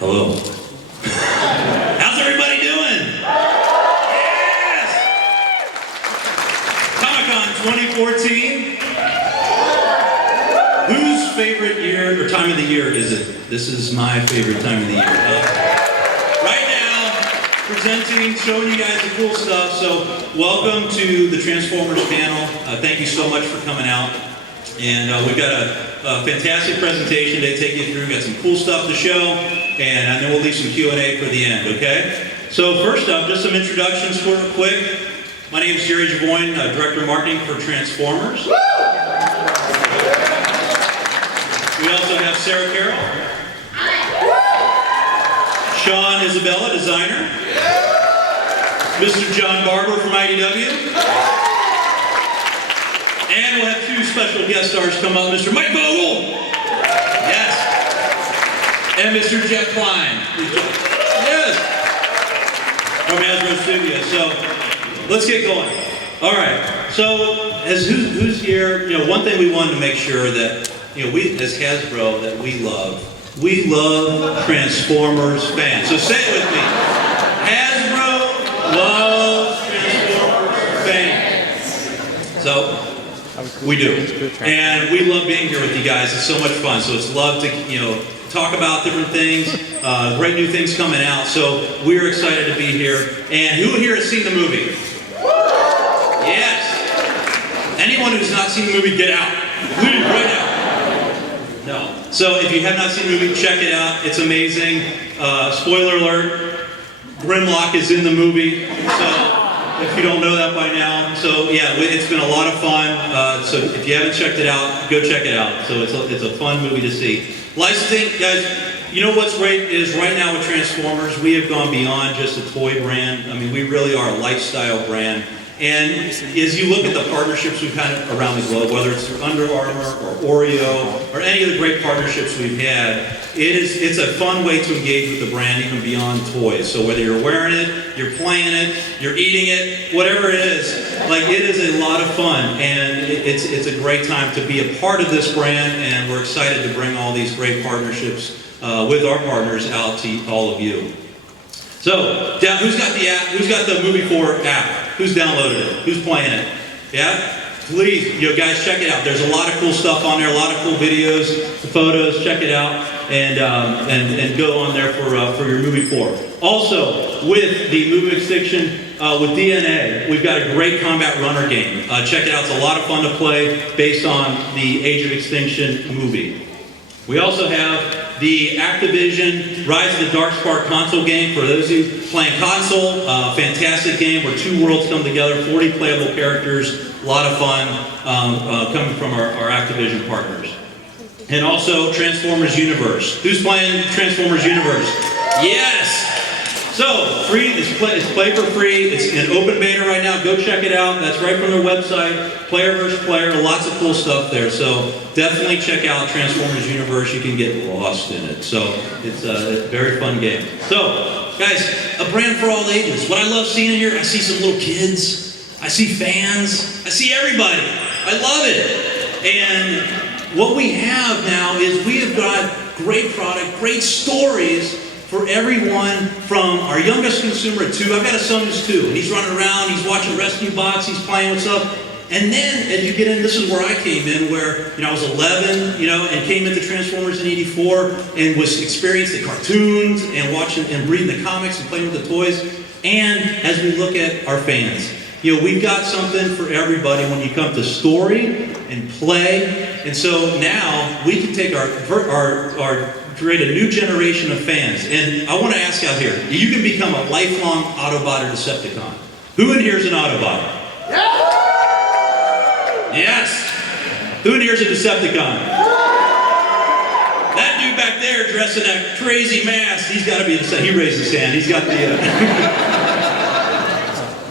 Hello. How's everybody doing? Yes! Comic-Con 2014. Whose favorite year or time of the year is it? This is my favorite time of the year. Right now, presenting, showing you guys the cool stuff. So, welcome to the Transformers panel. Thank you so much for coming out. And we've got a fantastic presentation to take you through. We've got some cool stuff to show, and then we'll leave some Q&A for the end, okay? So first up, just some introductions for quick. My name is Jerry Javoyne, Director of Marketing for Transformers. We also have Sarah Carroll. Sean Isabella, designer. Mr. John Barber from IDW. And we'll have two special guest stars come up, Mr. Mike Vogel. Yes. And Mr. Jeff Klein. Yes. From Hasbro Studios. So let's get going. All right. So as who's here, one thing we wanted to make sure that, we as Hasbro, that we love Transformers fans. So say it with me. Hasbro loves Transformers fans. So we do. And we love being here with you guys. It's so much fun. So it's love to, talk about different things, great new things coming out. So we're excited to be here. And who here has seen the movie? Yes. Anyone who's not seen the movie, get out. Leave right now. No. So if you have not seen the movie, check it out. It's amazing. Spoiler alert, Grimlock is in the movie. So if you don't know that by now. So yeah, it's been a lot of fun. So if you haven't checked it out, go check it out. So it's a fun movie to see. Licensing, guys, what's great is right now with Transformers, we have gone beyond just a toy brand. I mean, we really are a lifestyle brand. And as you look at the partnerships we've had around the globe, whether it's through Under Armour or Oreo or any of the great partnerships we've had, it's a fun way to engage with the brand even beyond toys. So whether you're wearing it, you're playing it, you're eating it, whatever it is a lot of fun, and it's a great time to be a part of this brand, and we're excited to bring all these great partnerships with our partners out to all of you. So, who's got the app? Who's got the Movie 4 app? Who's downloaded it? Who's playing it? Yeah? Please, guys, check it out. There's a lot of cool stuff on there, a lot of cool videos, photos. Check it out, and go on there for your Movie 4. Also, with the Movie Extinction, with DNA, we've got a great combat runner game. Check it out. It's a lot of fun to play based on the Age of Extinction movie. We also have the Activision Rise of the Darkspark console game. For those of you playing console, fantastic game where two worlds come together, 40 playable characters, a lot of fun coming from our Activision partners. And also Transformers Universe. Who's playing Transformers Universe? Yes! So, free, it's play for free. It's in open beta right now. Go check it out. That's right from their website. Player versus player, lots of cool stuff there. So, definitely check out Transformers Universe. You can get lost in it. So, it's a very fun game. So, guys, a brand for all ages. What I love seeing here, I see some little kids. I see fans. I see everybody. I love it. And what we have now is we have got great product, great stories for everyone from our youngest consumer at 2. I've got a son who's 2, and he's running around, he's watching Rescue Bots, he's playing with stuff. And then as you get in, this is where I came in, where I was 11, and came into Transformers in '84 and was experiencing the cartoons and watching and reading the comics and playing with the toys. And as we look at our fans, we've got something for everybody when you come to story and play. And so now we can take create a new generation of fans. And I want to ask out here, you can become a lifelong Autobot or Decepticon. Who in here is an Autobot? Yes. Who in here is a Decepticon? That dude back there dressed in that crazy mask, he's got to be a Decepticon. He raised his hand. He's got the...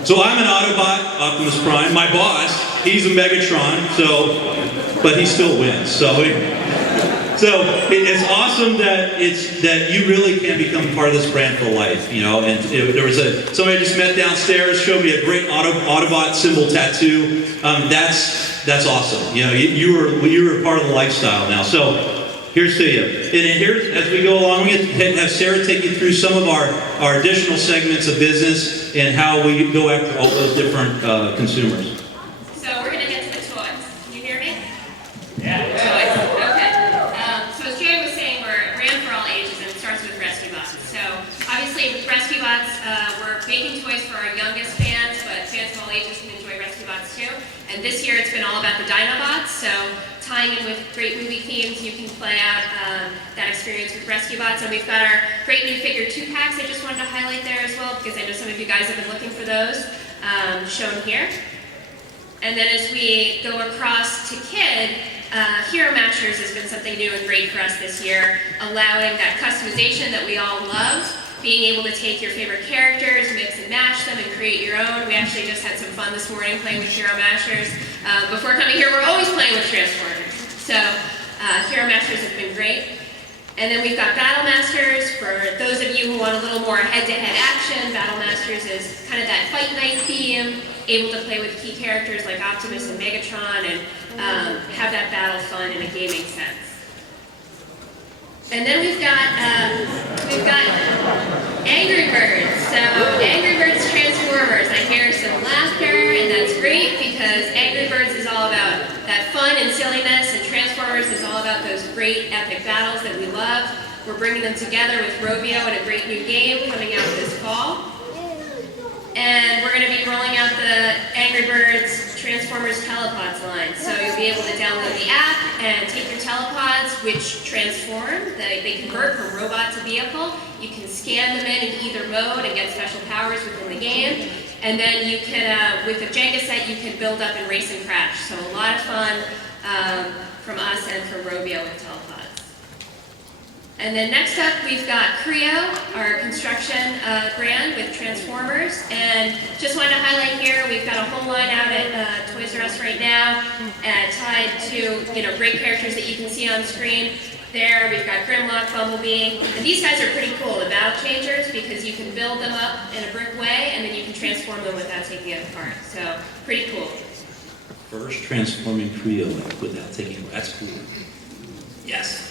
So I'm an Autobot, Optimus Prime. My boss, he's a Megatron, but he still wins. So it's awesome that you really can become part of this brand for life, And there was somebody I just met downstairs showed me a great Autobot symbol tattoo. That's awesome. You were part of the lifestyle now. So here's to you. And here's, as we go along, we have Sarah take you through some of our additional segments of business and how we go after all those different consumers. So we're going to get to the toys. Can you hear me? Yeah. Toys. Okay. So as Jerry was saying, we're ran for all ages, and it starts with Rescue Bots. So obviously with Rescue Bots, we're making toys for our youngest fans, but fans of all ages can enjoy Rescue Bots too. And this year it's been all about the Dinobots. So tying in with great movie themes, you can play out that experience with Rescue Bots. And we've got our great new figure 2-packs I just wanted to highlight there as well, because I know some of you guys have been looking for those, shown here. And then as we go across to Kid, Hero Mashers has been something new and great for us this year, allowing that customization that we all love, being able to take your favorite characters, mix and match them, and create your own. We actually just had some fun this morning playing with Hero Mashers. Before coming here, we're always playing with Transformers. So Hero Masters has been great. And then we've got Battle Masters. For those of you who want a little more head-to-head action, Battle Masters is kind of that fight night theme, able to play with key characters like Optimus and Megatron and have that battle fun in a gaming sense. And then we've got Angry Birds. So Angry Birds Transformers. I hear some laughter, and that's great because Angry Birds is all about that fun and silliness, and Transformers is all about those great epic battles that we love. We're bringing them together with Rovio and a great new game coming out this fall. And we're going to be rolling out the Angry Birds Transformers Telepods line. So you'll be able to download the app and take your telepods, which transform. They convert from robot to vehicle. You can scan them in either mode and get special powers within the game. And then you can, with a Jenga set, you can build up and race and crash. So a lot of fun from us and from Rovio with telepods. And then next up, we've got Creo, our construction brand with Transformers. And just wanted to highlight here, we've got a whole line out at Toys R Us right now, tied to great characters that you can see on screen. There, we've got Grimlock, Bumblebee, and these guys are pretty cool, the battle changers, because you can build them up in a brick way, and then you can transform them without taking it apart. So, pretty cool. First transforming Creo without taking, that's cool. Yes.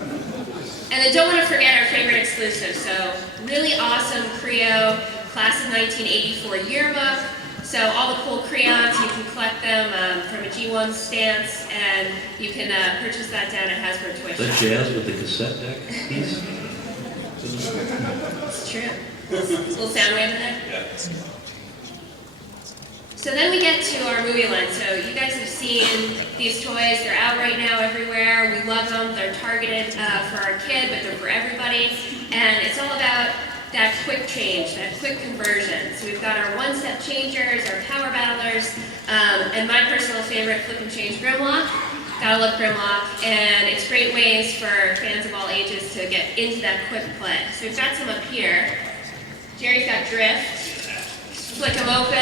And then don't want to forget our favorite exclusive. So really awesome Creo Class of 1984 yearbook. So all the cool crayons, you can collect them from a G1 stance, and you can purchase that down at Hasbro Toy Shop. Is that Jazz with the cassette deck piece? It's true. It's a little sound wave in there. Yeah. So then we get to our movie line. So you guys have seen these toys. They're out right now everywhere. We love them. They're targeted for our kid, but they're for everybody. And it's all about that quick change, that quick conversion. So we've got our one-step changers, our power battlers, and my personal favorite, flip and change Grimlock. Gotta love Grimlock. And it's great ways for fans of all ages to get into that quick play. So we've got some up here. Jerry's got Drift. Flick them open.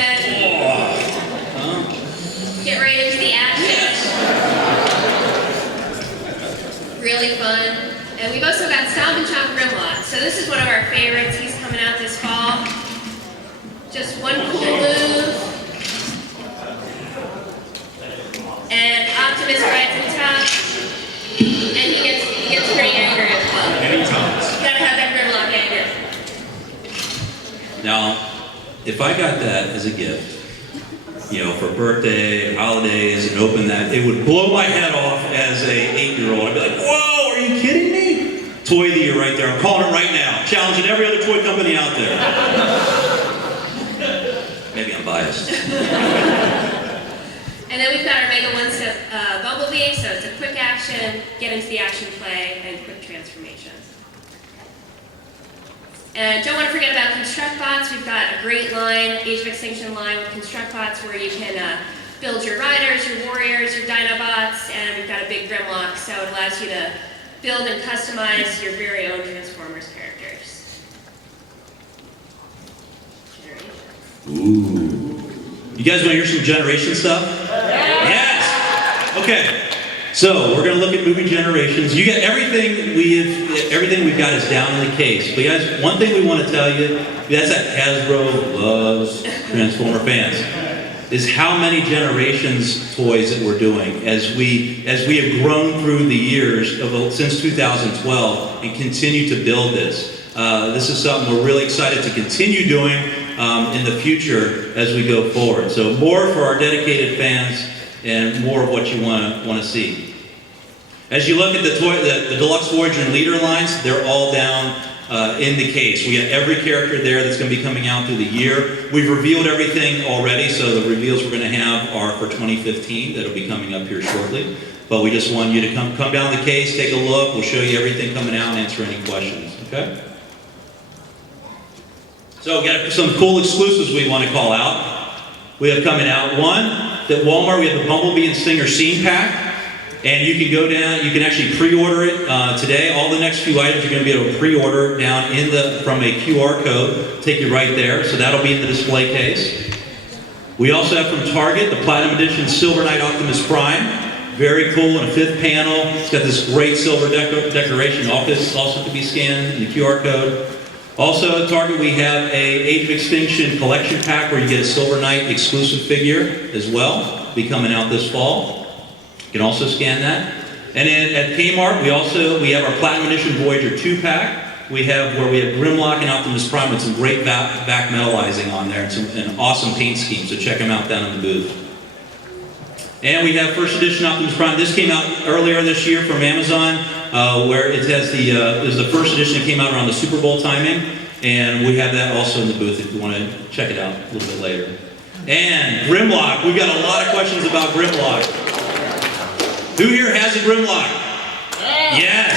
Get right into the action. Really fun. And we've also got Stomp and Chomp Grimlock. So this is one of our favorites. He's coming out this fall. Just one cool move. And Optimus rides on top. And he gets pretty angry as well. Gotta have that Grimlock anger. Now, if I got that as a gift, for birthday or holidays, and open that, it would blow my head off as a 8-year-old. I'd be like, whoa, are you kidding me? Toy of the year right there. I'm calling it right now. Challenging every other toy company out there. Maybe I'm biased. And then we've got our Mega One-Step Bumblebee, so it's a quick action, get into the action play, and quick transformation. And don't want to forget about Construct Bots. We've got a great line, Age of Extinction line with Construct Bots, where you can build your riders, your warriors, your Dinobots, and we've got a big Grimlock, so it allows you to build and customize your very own Transformers characters. Ooh. You guys want to hear some generation stuff? Yes! Okay. So we're going to look at movie generations. You get everything we've got is down in the case. But guys, one thing we want to tell you, that's that Hasbro loves Transformer fans. is how many generations toys that we're doing as we have grown through the years since 2012 and continue to build this. This is something we're really excited to continue doing in the future as we go forward. So more for our dedicated fans and more of what you want to see. As you look at the Deluxe Voyager and Leader lines, they're all down in the case. We have every character there that's going to be coming out through the year. We've revealed everything already, so the reveals we're going to have are for 2015. That'll be coming up here shortly. But we just want you to come down the case, take a look. We'll show you everything coming out and answer any questions. Okay? So we got some cool exclusives we want to call out. We have coming out one at Walmart. We have the Bumblebee and Stinger Scene Pack. And you can go down, you can actually pre-order it today. All the next few items you're going to be able to pre-order down from a QR code. Take you right there. So that'll be in the display case. We also have from Target the Platinum Edition Silver Knight Optimus Prime. Very cool in a 5th panel. It's got this great silver decoration. Also to be scanned in the QR code. Also at Target we have a Age of Extinction collection pack where you get a Silver Knight exclusive figure as well. It'll be coming out this fall. You can also scan that. And then at Kmart, we have our Platinum Edition Voyager 2-pack. We have Grimlock and Optimus Prime with some great back metallizing on there and an awesome paint scheme. So check them out down in the booth. And we have First Edition Optimus Prime. This came out earlier this year from Amazon, where it has it was the first edition that came out around the Super Bowl timing. And we have that also in the booth if you want to check it out a little bit later. And Grimlock. We've got a lot of questions about Grimlock. Who here has a Grimlock? Yes.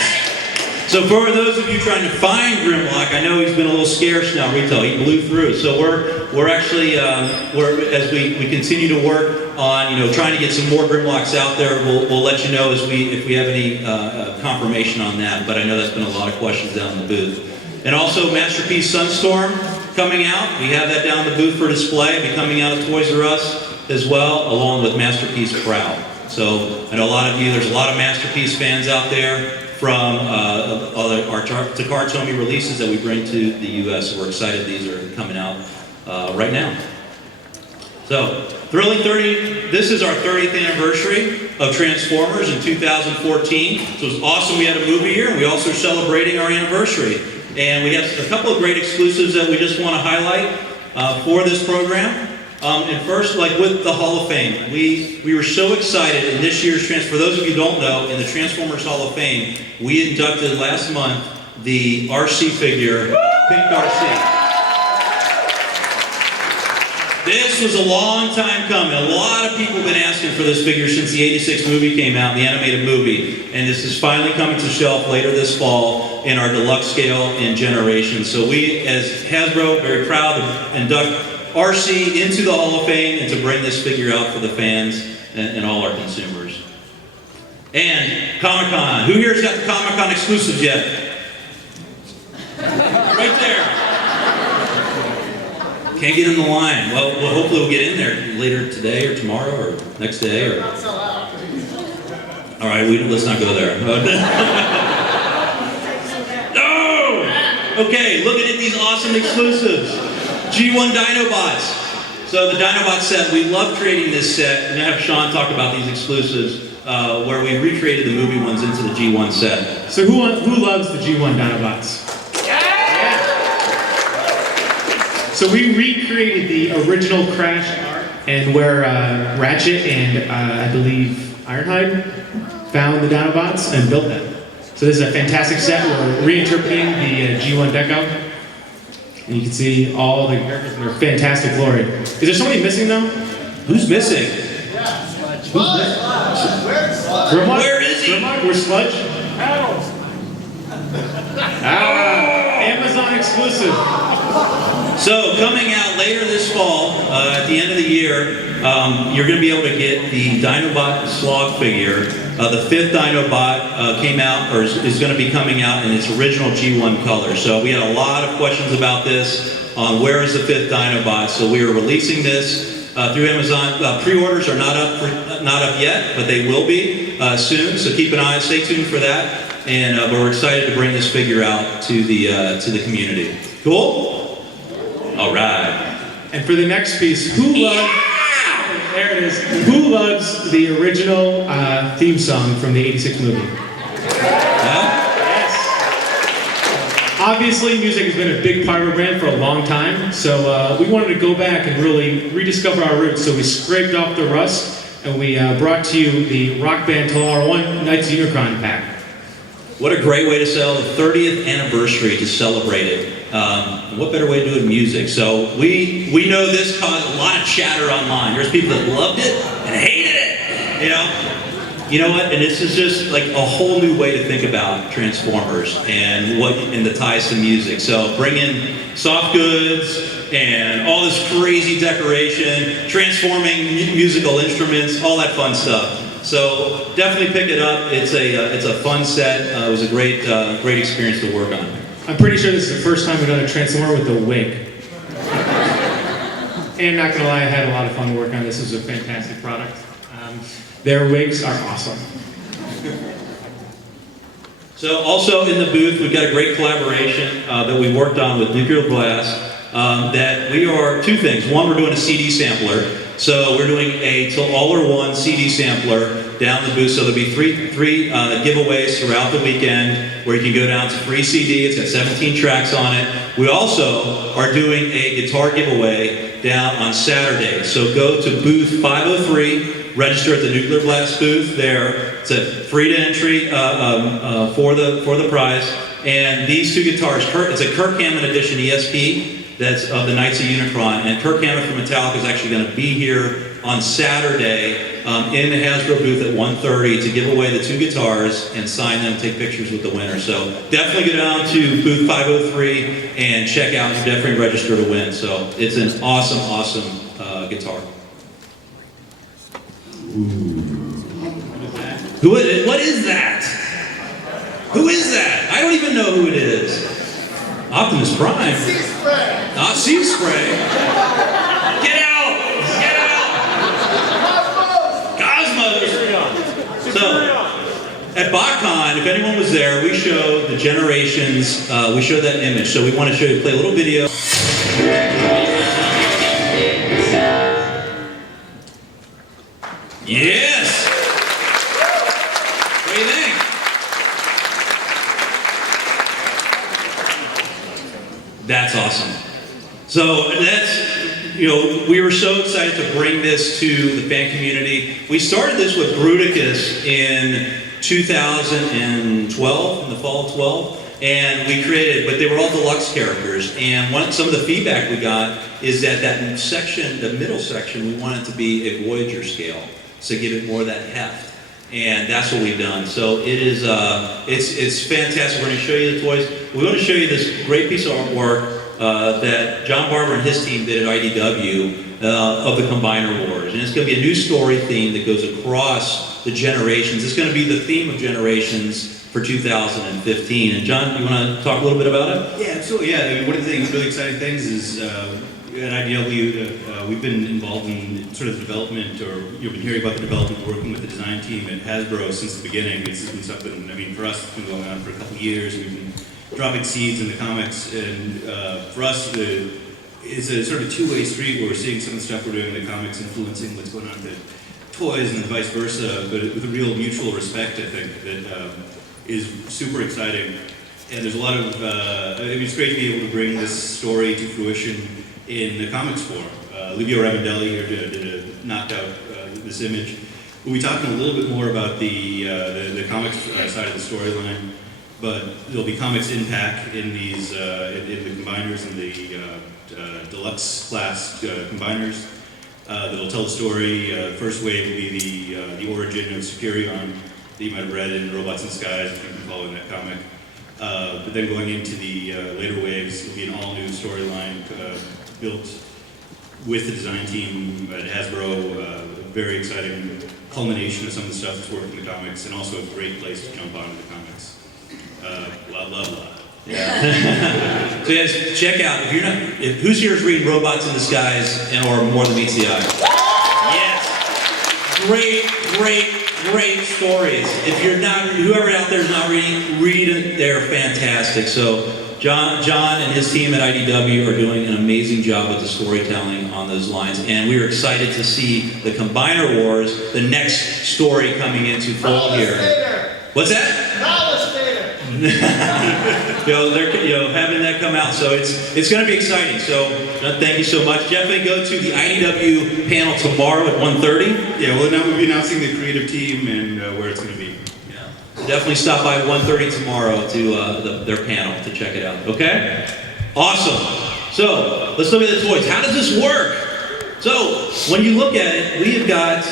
So for those of you trying to find Grimlock, I know he's been a little scarce now retail. He blew through. So we're actually as we continue to work on trying to get some more Grimlocks out there. We'll let you know if we have any confirmation on that. But I know that's been a lot of questions down in the booth. And also Masterpiece Sunstorm coming out. We have that down in the booth for display. It'll be coming out of Toys R Us as well, along with Masterpiece Proud. So I know there's a lot of Masterpiece fans out there from our Takara Tomy releases that we bring to the U.S. So we're excited these are coming out right now. So Thrilling 30, this is our 30th anniversary of Transformers in 2014. So it was awesome we had a movie here, and we also are celebrating our anniversary. And we have a couple of great exclusives that we just want to highlight for this program. And first, like with the Hall of Fame, we were so excited in this year's for those of you who don't know, in the Transformers Hall of Fame, we inducted last month the RC figure, Pink RC. This was a long time coming. A lot of people have been asking for this figure since the '86 movie came out, the animated movie. And this is finally coming to shelf later this fall in our deluxe scale and generation. So we, as Hasbro, very proud to induct RC into the Hall of Fame and to bring this figure out for the fans and all our consumers. And Comic-Con. Who here has got the Comic-Con exclusives yet? Right there. Can't get in the line. Well, hopefully we'll get in there later today or tomorrow or next day. Or... All right, let's not go there. No! Okay, looking at these awesome exclusives. G1 Dinobots. So the Dinobots set, we love creating this set. I'm going to have Sean talk about these exclusives where we recreated the movie ones into the G1 set. So who loves the G1 Dinobots? Yeah! So we recreated the original Crash art and where Ratchet and I believe Ironhide found the Dinobots and built them. So this is a fantastic set. We're reinterpreting the G1 deco. And you can see all the characters in their fantastic glory. Is there somebody missing though? Who's missing? Who's missing? Grimlock? Where is he? Grimlock? Where's Sludge? Amazon exclusive. So coming out later this fall, at the end of the year, you're going to be able to get the Dinobot Slog figure. The 5th Dinobot came out, or is going to be coming out in its original G1 color. So we had a lot of questions about this, on where is the 5th Dinobot. So we are releasing this through Amazon. Pre-orders are not up yet, but they will be soon. So keep an eye, stay tuned for that. And we're excited to bring this figure out to the community. Cool? All right. And for the next piece, who loves There it is. Who loves the original theme song from the '86 movie? Yes. Obviously, music has been a big part of our brand for a long time, so we wanted to go back and really rediscover our roots. So we scraped off the rust, and we brought to you the Rock Band Till Our One Knights of Unicron pack. What a great way to celebrate the 30th anniversary, to celebrate it. What better way to do it in music? So we know this caused a lot of chatter online. There's people that loved it and hated it. You know what? And this is just like a whole new way to think about Transformers and the ties to music. So bring in soft goods and all this crazy decoration, transforming musical instruments, all that fun stuff. So definitely pick it up. It's a fun set. It was a great experience to work on. I'm pretty sure this is the first time we've done a Transformer with a wig. And not gonna lie, I had a lot of fun working on this. This was a fantastic product. Their wigs are awesome. So also in the booth, we've got a great collaboration that we worked on with Nuclear Blast. That we are two things. One, we're doing a CD sampler. So we're doing a Till All Are One CD sampler down the booth. So there'll be three giveaways throughout the weekend where you can go down to free CD. It's got 17 tracks on it. We also are doing a guitar giveaway down on Saturday. So go to booth 503, register at the Nuclear Blast booth there. It's a free to entry for the prize. And these two guitars, it's a Kirk Hammett edition ESP. That's of the Knights of Unicron, and Kirk Hammett from Metallica is actually going to be here on Saturday in the Hasbro booth at 1:30 to give away the two guitars and sign them, take pictures with the winner. So definitely go down to booth 503 and check out and definitely register to win. So it's an awesome, awesome guitar. What is that? Who is that? I don't even know who it is. Optimus Prime. Sea Spray. Get out! Get out! Cosmos! So, at BotCon, if anyone was there, we showed the generations, we showed that image. So we want to show you, play a little video. Yes! What do you think? That's awesome. So that's, we were so excited to bring this to the fan community. We started this with Bruticus in 2012, in the fall of 12, and we created, but they were all deluxe characters. And some of the feedback we got is that section, the middle section, we want it to be a Voyager scale, so give it more of that heft. And that's what we've done. So it is, it's fantastic. We're going to show you the toys. We're going to show you this great piece of artwork that John Barber and his team did at IDW of the Combiner Wars. And it's going to be a new story theme that goes across the generations. It's going to be the theme of generations for 2015. And John, you want to talk a little bit about it? Yeah, absolutely. Yeah, I mean, one of the really exciting things is at IDW, we've been involved in sort of the development, or you've been hearing about the development, working with the design team at Hasbro since the beginning. This has been something, I mean, for us, it's been going on for a couple of years. We've been dropping seeds in the comics, and for us, it's a sort of two-way street where we're seeing some of the stuff we're doing in the comics influencing what's going on with the toys and vice versa, but with a real mutual respect, I think, that is super exciting. And there's a lot of, I mean, it's great to be able to bring this story to fruition in the comics form. Livio Ramondelli here knocked out this image. We'll be talking a little bit more about the comics side of the storyline, but there'll be comics in pack in these in the combiners and the deluxe class combiners that'll tell the story. First wave will be the origin of Superion that you might have read in Robots in Skies, if you've been following that comic. But then going into the later waves, it'll be an all-new storyline built with the design team at Hasbro. Very exciting culmination of some of the stuff that's worked in the comics, and also a great place to jump onto the comics. Blah, blah, blah. Yeah. So guys, check out, who's here is reading Robots in the Skies or More Than Meets the Eye? Yes. Great stories. If you're not, whoever out there is not reading, read it. They're fantastic. So John and his team at IDW are doing an amazing job with the storytelling on those lines, and we are excited to see the Combiner Wars, the next story coming into fold here. What's that? They're having that come out, so it's going to be exciting. So thank you so much. Definitely go to the IDW panel tomorrow at 1:30. Yeah, we'll be announcing the creative team and where it's going to be. Yeah. So definitely stop by 1:30 tomorrow to their panel to check it out. Okay? Awesome. So let's look at the toys. How does this work? So when you look at it, we have got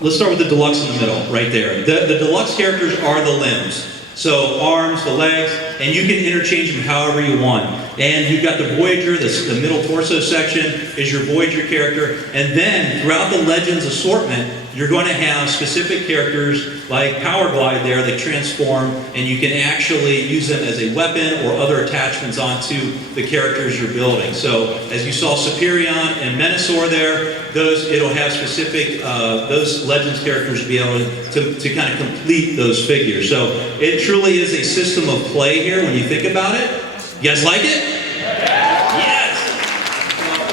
let's start with the deluxe in the middle, right there. The deluxe characters are the limbs. So arms, the legs, and you can interchange them however you want. And you've got the Voyager, the middle torso section is your Voyager character. And then throughout the Legends assortment, you're going to have specific characters like Power Glide there that transform, and you can actually use them as a weapon or other attachments onto the characters you're building. So as you saw Superion and Menasor there, it'll have specific, those Legends characters to be able to kind of complete those figures. So it truly is a system of play here when you think about it. You guys like it? Yes!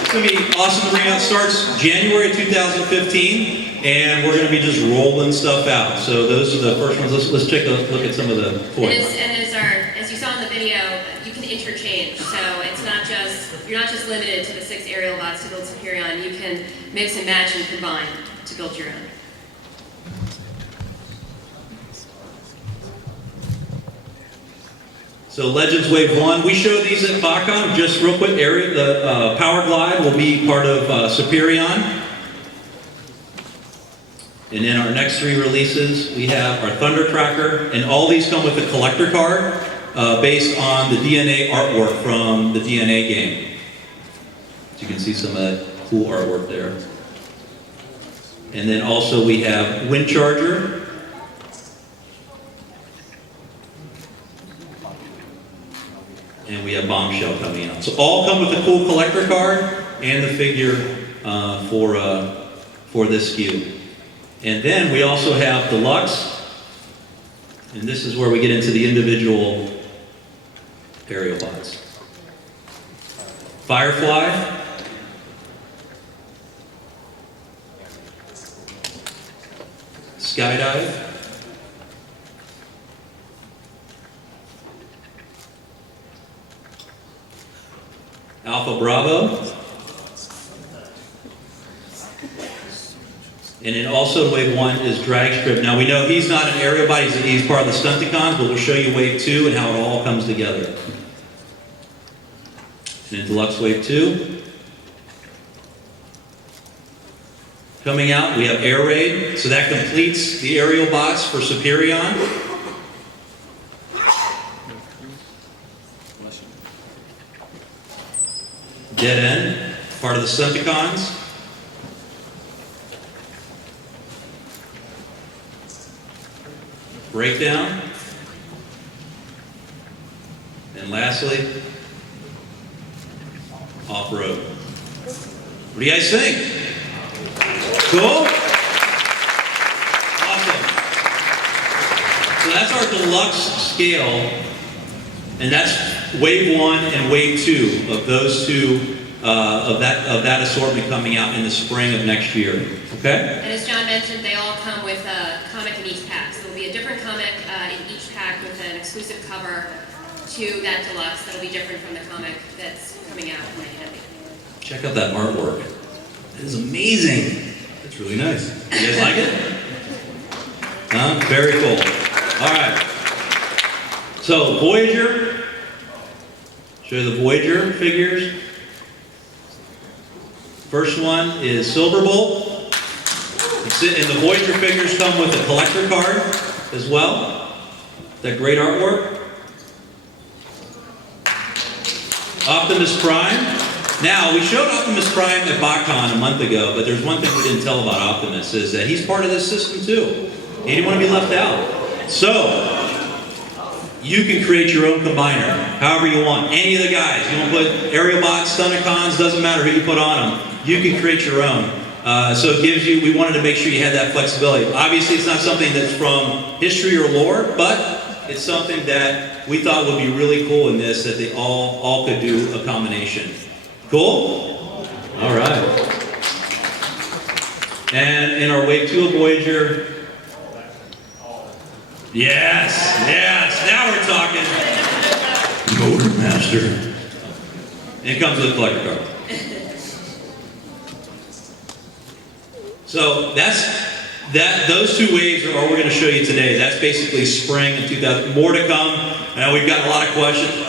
It's going to be awesome to bring out. Starts January 2015. And we're going to be just rolling stuff out. So those are the first ones. Let's take a look at some of the toys. As you saw in the video, you can interchange. So it's not just, you're not just limited to the 6 aerial bots to build Superion. You can mix and match and combine to build your own. So Legends Wave 1, we showed these at BotCon. Just real quick, the Power Glide will be part of Superion. And in our next 3 releases, we have our Thundercracker, and all these come with a collector card based on the DNA artwork from the DNA game. So you can see some of that cool artwork there. And then also we have Windcharger. And we have Bombshell coming out. So all come with a cool collector card and the figure for this SKU. And then we also have Deluxe, and this is where we get into the individual aerial bots. Firefly, Skydive, Alpha Bravo, and then also Wave 1 is Dragstrip. Now we know he's not an aerial bot, he's part of the Stunticons, but we'll show you Wave 2 and how it all comes together. And then Deluxe Wave 2. Coming out, we have Air Raid, so that completes the aerial bots for Superion. Dead End, part of the Stunticons. Breakdown. And lastly, Off-Road. What do you guys think? Cool? Awesome. So that's our deluxe scale, and that's Wave 1 and Wave 2 of those two, of that assortment coming out in the spring of next year. Okay? And as John mentioned, they all come with a comic in each pack. So there will be a different comic in each pack with an exclusive cover to that deluxe that'll be different from the comic that's coming out in IDW. Check out that artwork. It is amazing. It's really nice. You guys like it? Huh? Very cool. All right. So Voyager. Show you the Voyager figures. First one is Silverbolt. And the Voyager figures come with a collector card as well. That great artwork. Optimus Prime. Now, we showed Optimus Prime at BotCon a month ago, but there's one thing we didn't tell about Optimus, is that he's part of this system too. He didn't want to be left out. So, you can create your own combiner, however you want. Any of the guys. You want to put aerial bots, Stunticons, doesn't matter who you put on them. You can create your own. So it gives you, we wanted to make sure you had that flexibility. Obviously, it's not something that's from history or lore, but it's something that we thought would be really cool in this, that they all could do a combination. Cool? All right. And in our Wave 2 of Voyager, yes, now we're talking. Motor Master. And it comes with a collector card. So those two waves are all we're going to show you today. That's basically spring in 2000. More to come. I know we've got a lot of questions.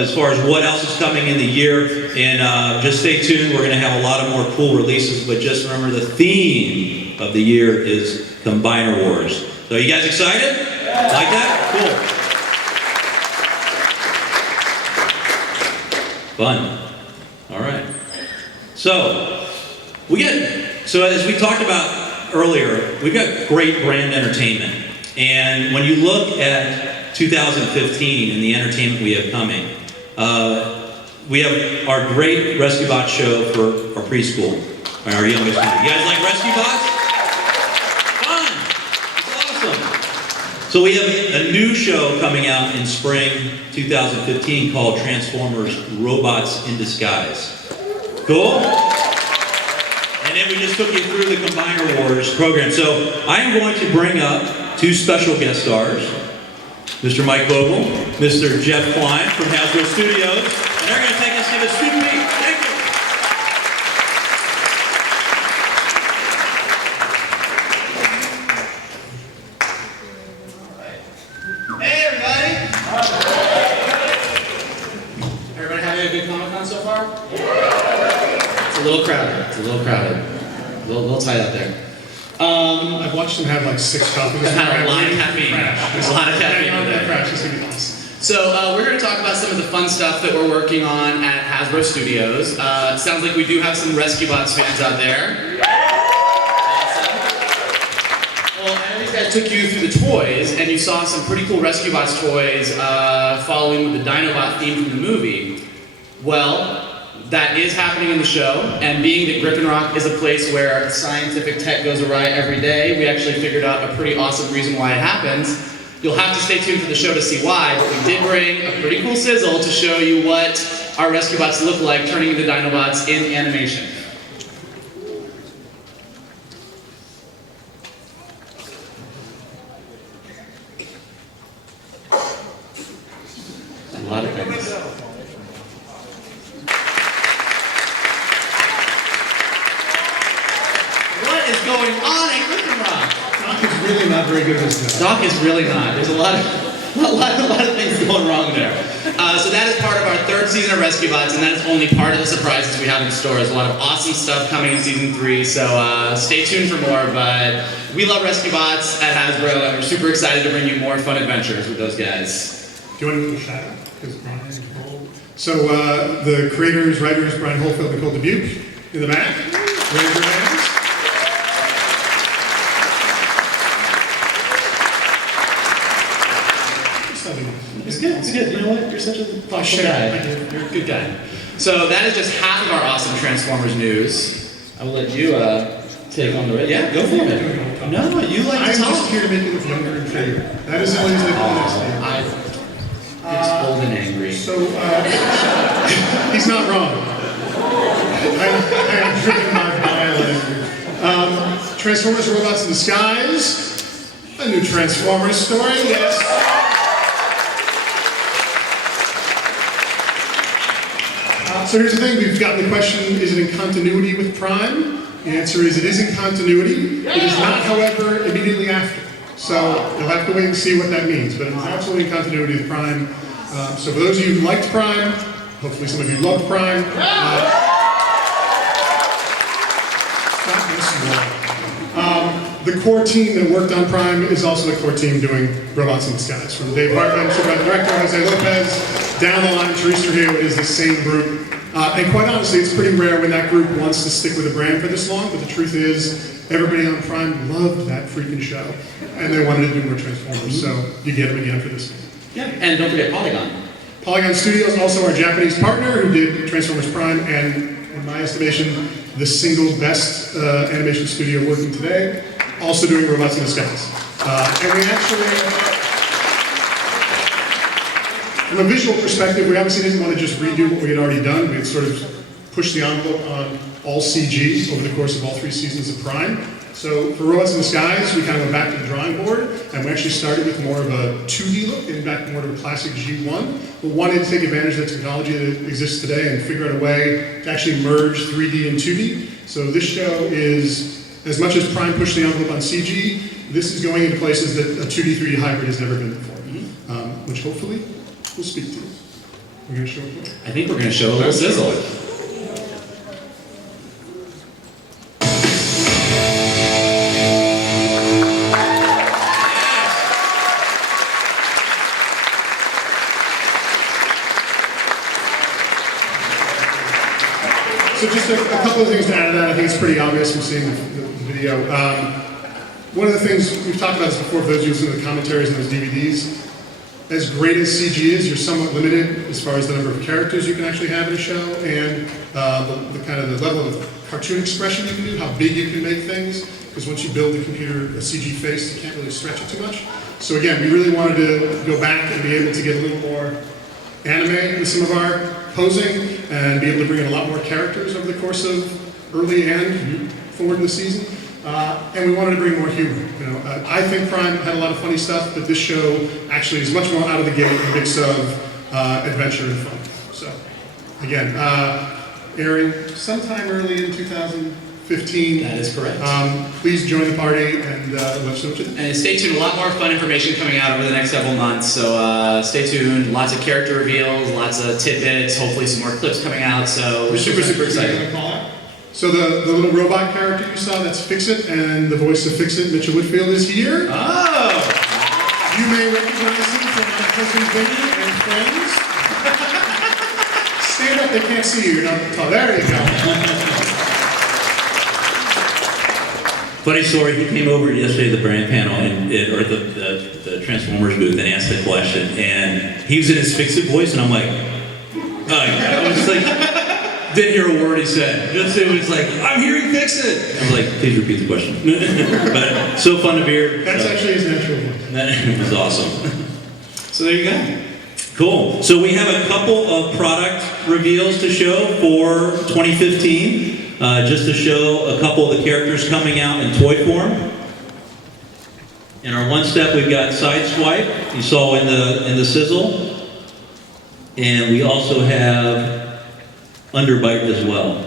As far as what else is coming in the year, and just stay tuned. We're going to have a lot of more cool releases. But just remember, the theme of the year is Combiner Wars. So, you guys excited? Like that? Cool. Fun. All right. So as we talked about earlier, we've got great brand entertainment. And when you look at 2015 and the entertainment we have coming, we have our great Rescue Bot show for our preschool, our youngest people. You guys like Rescue Bots? Fun! It's awesome. So we have a new show coming out in spring 2015 called Transformers Robots in Disguise. Cool? And then we just took you through the Combiner Wars program. So I am going to bring up two special guest stars, Mr. Mike Vogel, Mr. Jeff Klein from Hasbro Studios, and they're going to take us to the sneak peek. Thank you. Hey everybody! Everybody having a good Comic-Con so far? It's a little crowded. A little tight out there. I've watched them have like 6 copies. I've had a lot of caffeine. There's a lot of caffeine in there. Crash is going to be awesome. So we're going to talk about some of the fun stuff that we're working on at Hasbro Studios. Sounds like we do have some Rescue Bots fans out there. Awesome. Well, I know these guys took you through the toys, and you saw some pretty cool Rescue Bots toys following with the Dinobot theme from the movie. Well, that is happening in the show, and being that Griffin Rock is a place where scientific tech goes awry every day, we actually figured out a pretty awesome reason why it happens. You'll have to stay tuned for the show to see why, but we did bring a pretty cool sizzle to show you what our Rescue Bots look like turning into Dinobots in animation. A lot of things. What is going on at Griffin Rock? Doc is really not very good at this job. Doc is really not. There's a lot of things going wrong there. So that is part of our 3rd season of Rescue Bots, and that is only part of the surprises we have in store. There's a lot of awesome stuff coming in season 3, so stay tuned for more. But we love Rescue Bots at Hasbro, and we're super excited to bring you more fun adventures with those guys. Do you want to move a shout out? Because Brian is involved. So the creators, writers, Brian Holfeld and Nicole Dubuque in the back. Raise your hands. It's good. You know what? You're such a thoughtful guy. You're a good guy. So that is just half of our awesome Transformers news. I will let you take on the rest. Yeah, go for it. No, you like to I'm talk. just here to make you look younger and prettier. That is the only reason I do this. It's old and angry. So, he's not wrong. I am driven by violence. Transformers Robots in Disguise. A new Transformers story, yes. So here's the thing, we've gotten the question, is it in continuity with Prime? The answer is it is in continuity. It is not, however, immediately after. So you'll have to wait and see what that means, but it's absolutely in continuity with Prime. So for those of you who liked Prime, hopefully some of you loved Prime. The core team that worked on Prime is also the core team doing Robots in Disguise. From Dave Hartman, Supervisor Director Jose Lopez, down the line, Teresa Trujillo, it is the same group. And quite honestly, it's pretty rare when that group wants to stick with a brand for this long, but the truth is, everybody on Prime loved that freaking show, and they wanted to do more Transformers, so you get them again for this one. Yeah, and don't forget Polygon. Polygon Studios, also our Japanese partner, who did Transformers Prime, and in my estimation, the single best animation studio working today, also doing Robots in Disguise. And we actually, from a visual perspective, we obviously didn't want to just redo what we had already done. We had sort of pushed the envelope on all CG over the course of all 3 seasons of Prime. So for Robots in Disguise, we kind of went back to the drawing board, and we actually started with more of a 2D look, getting back more to a classic G1, but wanted to take advantage of the technology that exists today and figure out a way to actually merge 3D and 2D. So this show is, as much as Prime pushed the envelope on CG, this is going into places that a 2D, 3D hybrid has never been before, which hopefully we'll speak to. We're going to show it. I think we're going to show a little sizzle. So just a couple of things to add to that. I think it's pretty obvious from seeing the video. One of the things, we've talked about this before, for those of you listening to the commentaries and those DVDs, as great as CG is, you're somewhat limited as far as the number of characters you can actually have in a show, and the kind of the level of cartoon expression you can do, how big you can make things, because once you build the computer a CG face, you can't really stretch it too much. So again, we really wanted to go back and be able to get a little more anime with some of our posing, and be able to bring in a lot more characters over the course of early and forward in the season. And we wanted to bring more humor. You know, I think Prime had a lot of funny stuff, but this show actually is much more out of the gate, a mix of adventure and fun. So, again, airing sometime early in 2015. That is correct. Please join the party and let us know what you think. And stay tuned, a lot more fun information coming out over the next several months, so stay tuned. Lots of character reveals, lots of tidbits, hopefully some more clips coming out, so we're super excited. So the little robot character you saw, that's Fix-It, and the voice of Fix-It, Mitchell Whitfield, is here. Oh! You may recognize him from My Cousin Vinny and Friends. Stand up, they can't see you, you're not tall. There you go. Funny story, he came over yesterday to the brand panel, or the Transformers booth, and asked the question, and he was in his Fix-It voice, and I'm like, I was like, didn't hear a word he said. Just it was like, I'm hearing Fix-It. I was like, please repeat the question. But so fun to hear. That's actually his natural voice. That was awesome. So there you go. Cool. So we have a couple of product reveals to show for 2015. Just to show a couple of the characters coming out in toy form. In our one step, we've got Sideswipe, you saw in the sizzle. And we also have Underbite as well,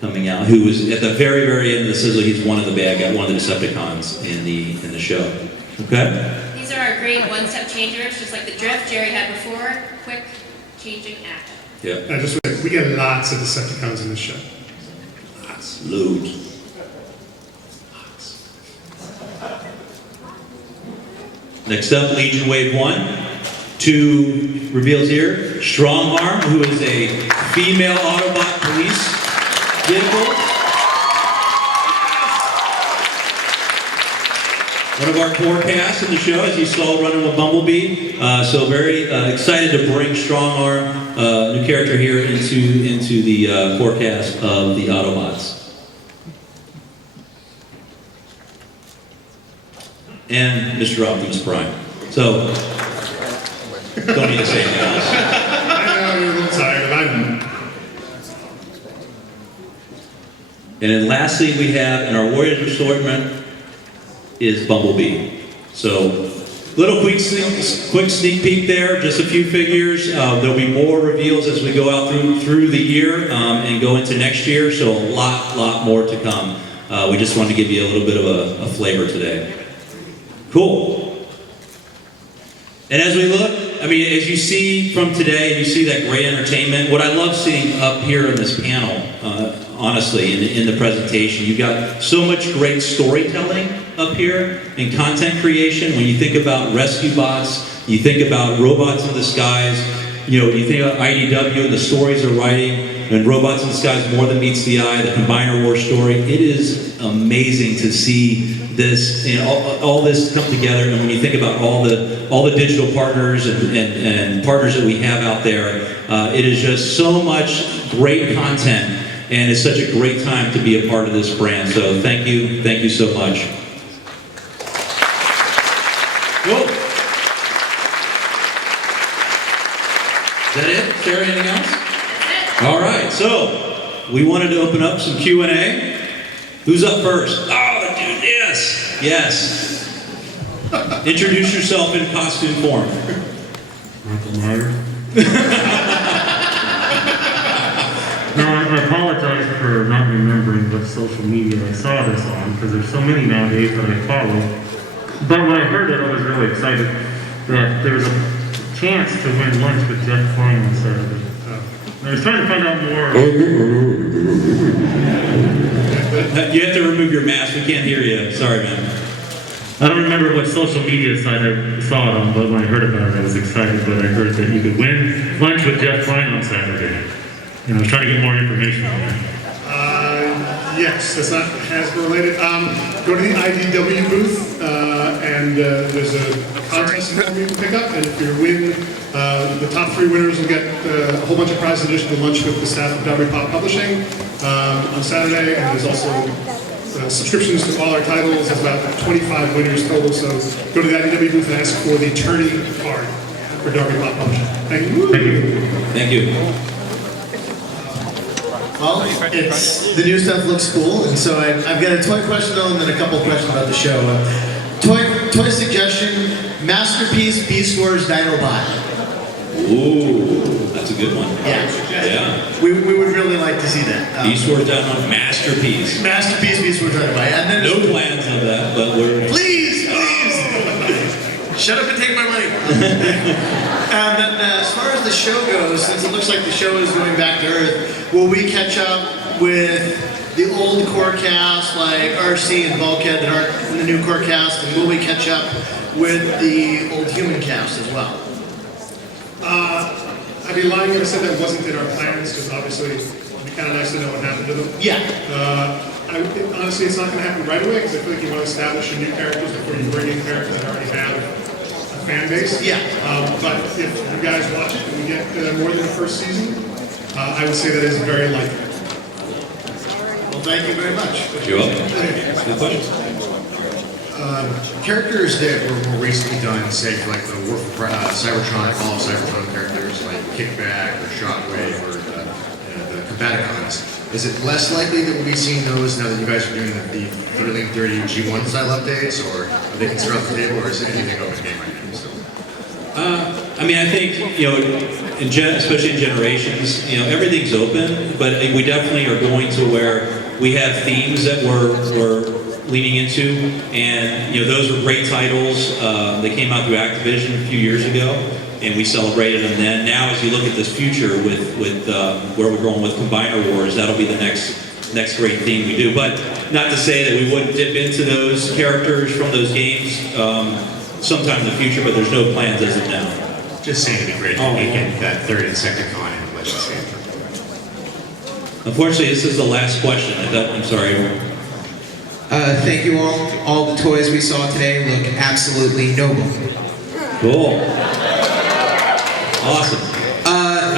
coming out, who was at the very, very end of the sizzle. He's one of the bad guys, one of the Decepticons in the show. Okay? These are our great one-step changers, just like the drift Jerry had before. Quick changing action. Yeah. I just we get lots of Decepticons in this show. Lots. Loads. Next up, Legion Wave 1. 2 reveals here. Strongarm, who is a female Autobot police vehicle. One of our core cast in the show, as you saw running with Bumblebee. So very excited to bring Strongarm, new character here, into the core cast of the Autobots. And Mr. Optimus Prime. So, don't need to say anything else. I know you're a little tired, but I know. And then lastly, we have in our Warriors assortment is Bumblebee. So, little quick sneak peek there, just a few figures. There'll be more reveals as we go out through the year and go into next year. So a lot more to come. We just wanted to give you a little bit of a flavor today. Cool. And as we look, I mean, as you see from today, and you see that great entertainment, what I love seeing up here in this panel, honestly, in the presentation, you've got so much great storytelling up here and content creation. When you think about rescue bots, you think about Robots in Disguise, you think about IDW and the stories they're writing, and Robots in Disguise, More Than Meets the Eye, the Combiner War story. It is amazing to see this, all this come together. And when you think about all the digital partners and partners that we have out there, it is just so much great content, and it's such a great time to be a part of this brand. So thank you so much. Sarah, anything else? That's it. All right, so we wanted to open up some Q&A. Who's up first? Oh, dude, yes, yes. Introduce yourself in costume form. Michael Myers. No, I apologize for not remembering what social media I saw this on, because there's so many nowadays that I follow. But when I heard it, I was really excited that there's a chance to win lunch with Jeff Klein on Saturday. I was trying to find out more. You have to remove your mask. We can't hear you. Sorry, man. I don't remember what social media site I saw it on, but when I heard about it, I was excited. But I heard that you could win lunch with Jeff Klein on Saturday. And I was trying to get more information on that. Yes, that's not Hasbro related. Go to the IDW booth, and there's a contest form you can pick up. And if you win, the top 3 winners will get a whole bunch of prizes in addition to lunch with the staff of Dinobots Publishing on Saturday. And there's also subscriptions to all our titles. There's about 25 winners total. So go to the IDW booth and ask for the tourney card for Dinobots Publishing. Thank you. Thank you. Thank you. Well, the new stuff looks cool, and so I've got a toy question though, and then a couple questions about the show. Toy suggestion: Masterpiece Beast Wars Dinobot. Ooh, that's a good one. Yeah. We would really like to see that. Beast Wars down on Masterpiece. Masterpiece Beast Wars Dinobot, and then No plans of that, but we're... please. Shut up and take my money. And then as far as the show goes, since it looks like the show is going back to Earth, will we catch up with the old core cast like RC and Bulkhead that aren't in the new core cast, and will we catch up with the old human cast as well? I'd be lying if I said that wasn't in our plans, because obviously it'd be kind of nice to know what happened to them. Yeah. Honestly, it's not going to happen right away, because I feel like you want to establish your new characters before you bring in characters that already have a fan base. Yeah. But if you guys watch it and we get more than the first season, I would say that is very likely. Well, thank you very much. You're welcome. Good question. Characters that were more recently done, say for like the Cybertron, all of Cybertron characters like Kickback or Shockwave or the Combaticons, is it less likely that we'll be seeing those now that you guys are doing the really dirty G1 style updates, or are they considered off the table, or is anything open game right now? So. I mean, I think, you know, especially in Generations, you know, everything's open, but we definitely are going to where we have themes that we're leaning into, and, you know, those were great titles. They came out through Activision a few years ago, and we celebrated them then. Now, as you look at this future with where we're going with Combiner Wars, that'll be the next great theme we do. But not to say that we wouldn't dip into those characters from those games sometime in the future, but there's no plans as of now. Just saying it'd be great to get that third Insecticon in Legends game. Unfortunately, this is the last question. I'm sorry. Thank you all. All the toys we saw today look absolutely noble. Cool. Awesome.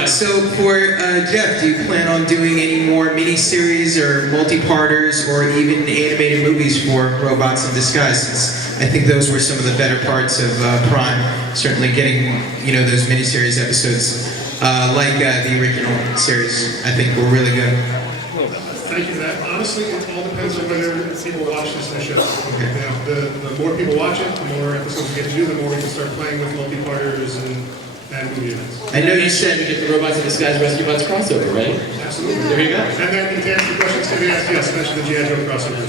So for Jeff, do you plan on doing any more miniseries or multi-parters or even animated movies for Robots in Disguise? Since I think those were some of the better parts of Prime. Certainly getting, you know, those miniseries episodes like the original series, I think were really good. Thank you for that. Honestly, it all depends on whether people watch this new show. You know, the more people watch it, the more episodes we get to do, the more we can start playing with multi-parters and movie events. I know you said we get the Robots in Disguise Rescue Bots crossover, right? Absolutely. There you go. And then to answer your question, it's going to be asked, yes, mention the G.I. Joe crossovers.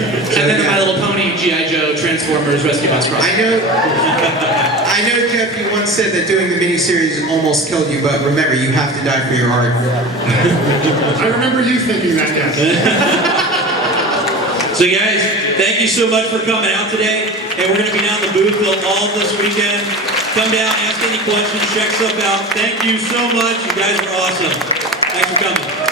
And then the My Little Pony, G.I. Joe, Transformers, Rescue Bots crossover. I know, Jeff, you once said that doing the miniseries almost killed you, but remember, you have to die for your art. I remember you thinking that, yes. So guys, thank you so much for coming out today. And we're going to be down the booth all this weekend. Come down, ask any questions, check stuff out. Thank you so much. You guys are awesome. Thanks for coming.